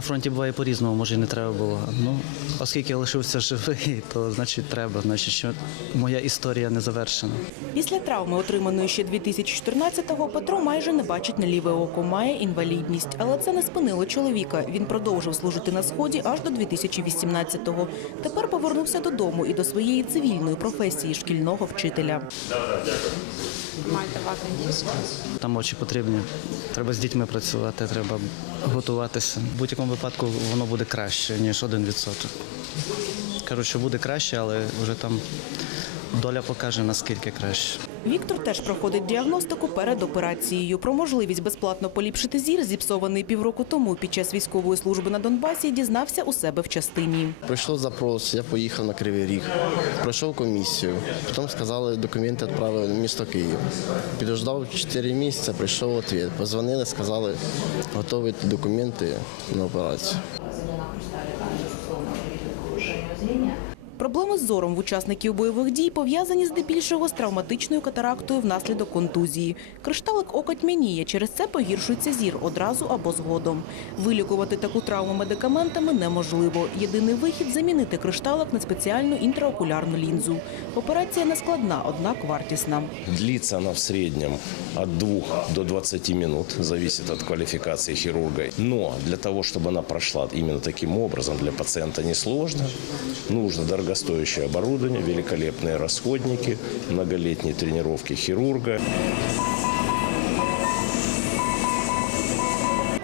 На фронті буває по-різному, може і не треба було. Ну, оскільки я лишився живий, то значить треба. Значить, що моя історія не завершена. Після травми, отриманої ще 2014-го, Петро майже не бачить на ліве око, має інвалідність. Але це не спинило чоловіка. Він продовжив служити на сході аж до 2018-го. Тепер повернувся додому і до своєї цивільної професії шкільного вчителя. Там очі потрібні. Треба з дітьми працювати, треба готуватися. В будь-якому випадку воно буде краще, ніж один відсоток. Кажуть, що буде краще, але вже там доля покаже, наскільки краще. Віктор теж проходить діагностику перед операцією. Про можливість безплатно поліпшити зір, зіпсований півроку тому під час військової служби на Донбасі, дізнався у себе в частині. Прийшов запрос, я поїхав на Кривий Ріг, пройшов комісію. Потім сказали, документи відправили в місто Київ. Підождав 4 місяці, прийшов відповідь. Позвонили, сказали, готові документи на операцію. Проблеми з зором в учасників бойових дій пов'язані здебільшого з травматичною катарактою внаслідок контузії. Кришталик ока тьмяніє, через це погіршується зір одразу або згодом. Вилікувати таку травму медикаментами неможливо. Єдиний вихід замінити кришталик на спеціальну інтраокулярну лінзу. Операція не складна, однак вартісна. Длится она в среднем от 2 до 20 минут, зависит от квалификации хирурга. Но для того, чтобы она прошла именно таким образом, для пациента несложно. Нужно дорогостоящее оборудование, великолепные расходники, многолетние тренировки хирурга.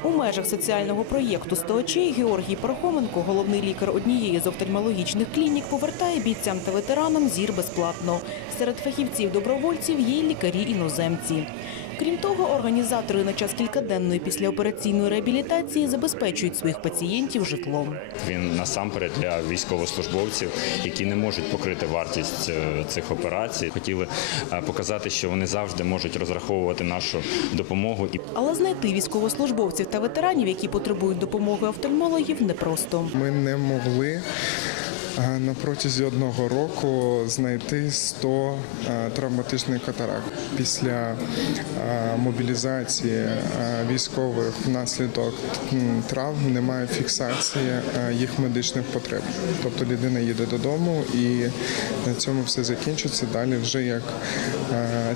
У межах соціального проєкту «100 очей» Георгій Пархоменко, головний лікар однієї з офтальмологічних клінік, повертає бійцям та ветеранам зір безплатно. Серед фахівців-добровольців є лікарі-іноземці. Крім того, організатори на час кількаденної післяопераційної реабілітації забезпечують своїх пацієнтів житлом. Він насамперед для військовослужбовців, які не можуть покрити вартість е, цих операцій. Хотіли е, показати, що вони завжди можуть розраховувати нашу допомогу Але знайти військовослужбовців та ветеранів, які потребують допомоги офтальмологів, непросто. Ми не могли на протязі одного року знайти 100 е, травматичних катаракт. Після мобілізації військових внаслідок травм немає фіксації їх медичних потреб. Тобто людина їде додому і на цьому все закінчиться. Далі вже як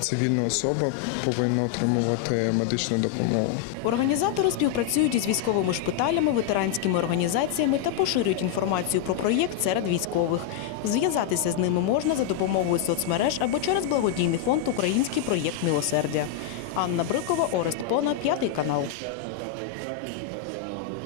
цивільна особа повинна отримувати медичну допомогу. Організатори співпрацюють із військовими шпиталями, ветеранськими організаціями та поширюють інформацію про проєкт серед військових. Зв'язатися з ними можна за допомогою соцмереж або через благодійний фонд Український проєкт милосердя. Анна Брикова, Орест Пона, п'ятий канал.